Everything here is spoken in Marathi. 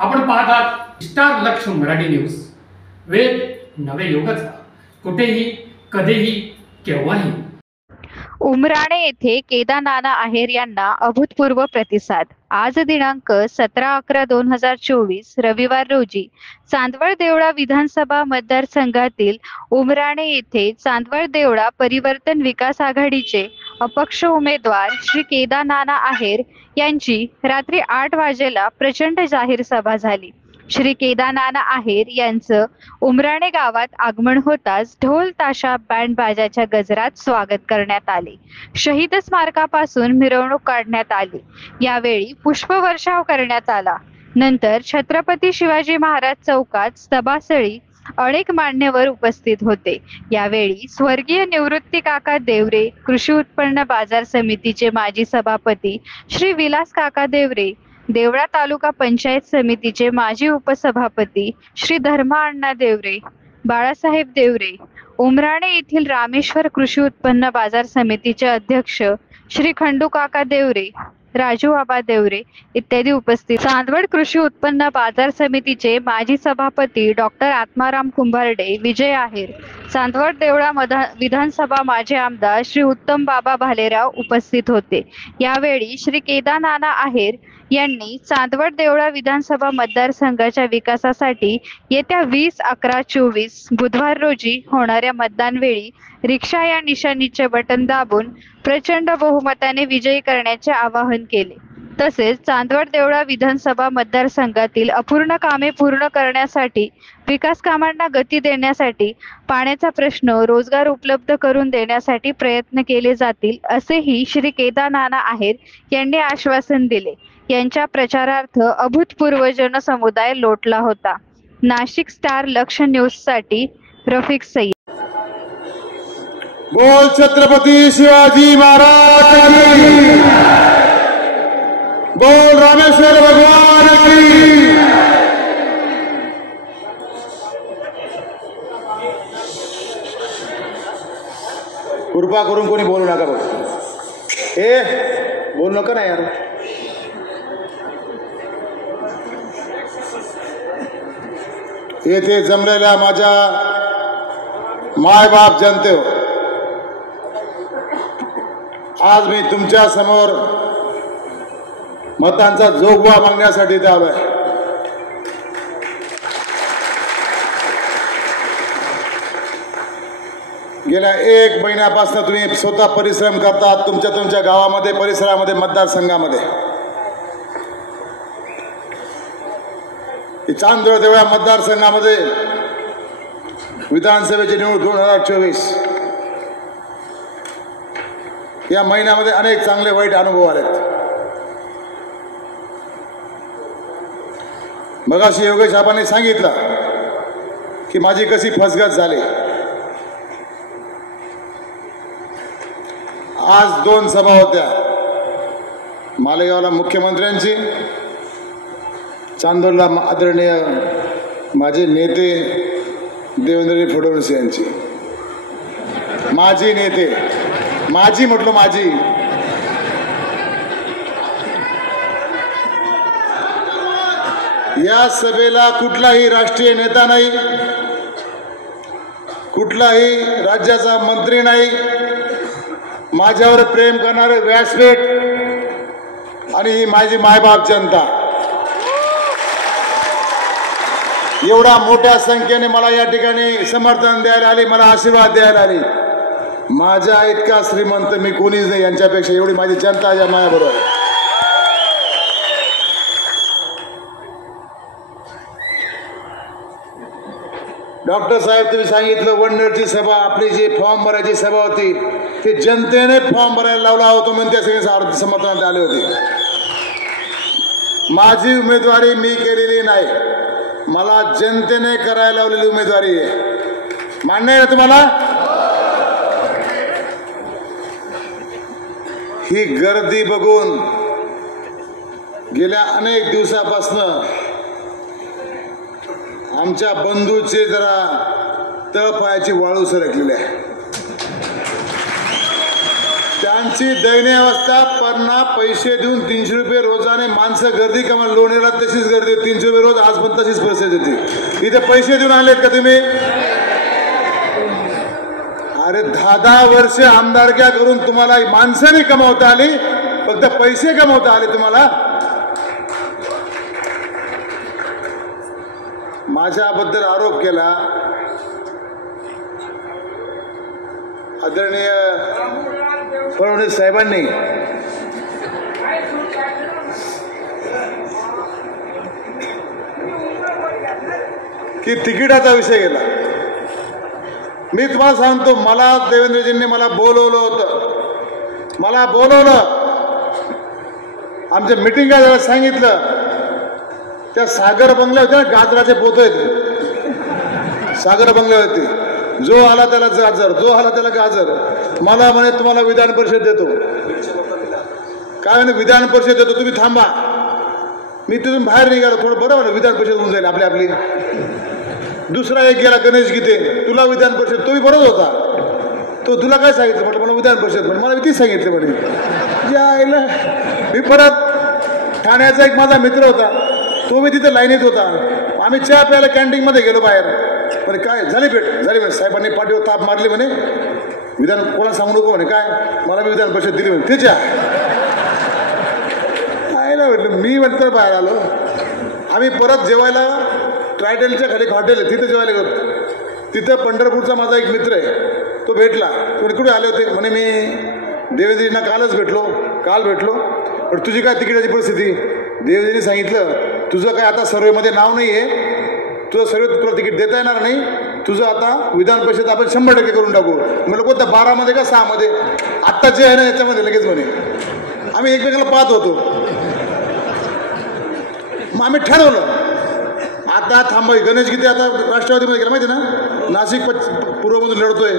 आपण पाहतात स्टार लक्ष मराठी न्यूज. वेद नवे युगाचा, कुठेही कधीही केव्हाही. उमराणे येथे केदारनाना आहेर यांना अभूतपूर्व प्रतिसाद. आज दिनांक 17/11/2024 रविवार रोजी चांदवड देवळा विधानसभा मतदारसंघातील उमराणे येथे चांदवड देवळा परिवर्तन विकास आघाडीचे अपक्ष उमेदवार श्री केदारनाना आहेर यांची रात्री 8 वाजेला प्रचंड जाहीर सभा झाली. श्री केदारनाना आहेर यांचं उमराणे गावात आगमन होताच ढोल ताशा बँड बाजाच्या गजरात स्वागत करण्यात आले. शहीद स्मारकापासून मिरवणूक काढण्यात आली. यावेळी पुष्पवर्षाव करण्यात आला. नंतर छत्रपती शिवाजी महाराज चौकात सभास्थळी अनेक मान्यवर उपस्थित होते. यावेळी स्वर्गीय निवृत्ती काका देवरे, कृषी उत्पन्न बाजार समितीचे माजी सभापती श्री विलास काका देवरे, देवळा तालुका पंचायत समितीचे माजी उपसभापती श्री धर्मा अण्णा देवरे, बाळासाहेब देवरे, उमराणे येथील रामेश्वर कृषी उत्पन्न बाजार समितीचे अध्यक्ष श्री खंडू काका देवरे, राजू आबा देवरे इत्यादी उपस्थित. चांदवड कृषी उत्पन्न बाजार समितीचे माजी सभापती डॉक्टर आत्माराम कुंभारडे, विजय आहेर, चांदवड देवळा विधानसभा माजी आमदार श्री उत्तम बाबा भालेराव उपस्थित होते. यावेळी श्री केदारनाना आहेर यांनी चांदवड देवळा विधानसभा मतदारसंघाच्या विकासासाठी येत्या 20/11/24 बुधवार रोजी होणाऱ्या मतदानवेळी रिक्षा या निशाणीचे बटन दाबून प्रचंड बहुमताने विजयी करण्याचे आवाहन केले. तसेच चांदवड देवळा विधानसभा मतदारसंघातील अपूर्ण कामे पूर्ण करण्यासाठी, विकास कामांना गती देण्यासाठी, पाण्याचा प्रश्न, रोजगार उपलब्ध करून देण्यासाठी प्रयत्न केले जातील असेही श्री केदारनाना आहेर यांनी आश्वासन दिले. यांच्या प्रचारार्थ अभूतपूर्व जनसमुदाय लोटला होता. नाशिक स्टार लक्ष न्यूज साठी रफिक सय्यद. बोल छत्रपती शिवाजी महाराज की, बोल रामेश्वर भगवान की. कृपा करून कोणी बोलू नका बघ. बोलू नका ना यार. येथे जमलेल्या माझ्या मायबाप जनते, आज मी तुमच्या समोर मतांचा जोगवा मागण्यासाठी इथे आलोय. गेल्या 1 महिन्यापासून तुम्ही स्वतः परिश्रम करतात तुमच्या गावामध्ये, परिसरामध्ये, मतदारसंघामध्ये. चांदवड देवळा मतदारसंघामध्ये विधानसभेची निवडणूक 2024 या महिन्यामध्ये अनेक चांगले वाईट अनुभव आलेत. मगाशी योगेश आबांनी सांगितलं की माझी कशी फसगत झाली. आज 2 सभा होत्या, मालेगावला मुख्यमंत्र्यांची, चांदोडला आदरणीय माझे नेते देवेंद्र फडणवीस यांची. माजी नेते, माझी म्हटलो माझी. या सभेला कुठलाही राष्ट्रीय नेता नाही, कुठलाही राज्याचा मंत्री नाही, माझ्यावर प्रेम करणारे व्यासपीठ आणि ही माझी मायबाप जनता. एवढ्या मोठ्या संख्येने मला या ठिकाणी समर्थन द्यायला आली, मला आशीर्वाद द्यायला आली. माझ्या इतका श्रीमंत मी कोणीच नाही यांच्यापेक्षा. एवढी माझी जनता या माझ्याबरोबर. डॉक्टर साहेब, तुम्ही सांगितलं वडनेरची सभा, आपली जी फॉर्म भरायची सभा होती ती जनतेने फॉर्म भरायला लावला होतो म्हणून त्या सगळे समर्थनात आले होते. माझी उमेदवारी मी केलेली नाही, मला जनतेने करायला लावलेली उमेदवारी आहे. मान्य आहे तुम्हाला? ही गर्दी बघून गेल्या अनेक दिवसापासून आमच्या बंधूचे जरा तळपायाची वाळू सरकलेली आहे. यांची दयनीय अवस्था. पन्ना पैसे देऊन 300 रुपये रोजाने माणसं गर्दी कमा लोणेला तशीच गर्दी 300 रुपये रोज आज पण तशीच परिस्थिती होती. इथे पैसे देऊन आलेत का तुम्ही? अरे 10 वर्ष आमदारक्या करून तुम्हाला माणसं नाही कमावता आली, फक्त पैसे कमावता आले तुम्हाला. माझ्याबद्दल आरोप केला आदरणीय फडणवीस साहेबांनी. की तिकिटाचा विषय गेला. मी तुम्हाला सांगतो, मला देवेंद्रजींनी मला बोलवलं होतं, मला बोलवलं, आमच्या मिटिंगा जरा सांगितलं. त्या सागर बंगल्या होत्या, गाजराचे पोत आहेत सागर बंगल्या होते. जो आला त्याला गाजर, जो आला त्याला गाजर. मला म्हणे तुम्हाला विधान परिषद देतो. काय म्हणे विधान परिषद देतो, तुम्ही थांबा. मी तिथून बाहेर निघालो, थोडं बरं म्हणे विधान परिषद होऊन जाईल आपली आपली. दुसरा एक गेला गणेश गीते, तुला विधान परिषद, तोही बरोबर होता. तो तुला काय सांगितलं म्हटलं, मला विधान परिषद म्हणे. मला किती सांगितलं म्हणे. यायला मी परत ठाण्याचा एक माझा मित्र होता, तो मी तिथे लाईनीत होता. आम्ही चहा प्यायला कॅन्टीनमध्ये गेलो बाहेर. म्हणे काय झाली भेट झाली म्हणे. साहेबांनी पाठीवर ताप मारली म्हणे, विधान कोणाला सांगू नको म्हणे. काय मला विधान परिषद दिली म्हणे. त्याच्या आयला म्हटलं. मी म्हटलं बाहेर आलो. आम्ही परत जेवायला ट्रायडलच्या खाली हॉटेल आहे तिथे जेवायला गेलो. तिथं पंढरपूरचा माझा एक मित्र आहे, तो भेटला. कोणी कुठे आले होते म्हणे, मी देवेंद्रजींना कालच भेटलो, काल भेटलो. पण तुझी काय तिकिटाची परिस्थिती? देवेंद्रजींनी सांगितलं, तुझं काय आता सर्वेमध्ये नाव नाही आहे, तुझं सर्वे तुला तिकीट देता येणार नाही, तुझं आता विधान परिषद आपण 100% करून टाकू. म्हणलं कोणतं 12 मध्ये का 6 मध्ये? आत्ता जे आहे ना याच्यामध्ये लगेच म्हणे. आम्ही एकमेकाला पाहत होतो. मग आम्ही ठरवलं आता थांबाय. गणेश गीते आता राष्ट्रवादीमध्ये गेला माहिती ना, नाशिक पूर्वमधून लढतोय.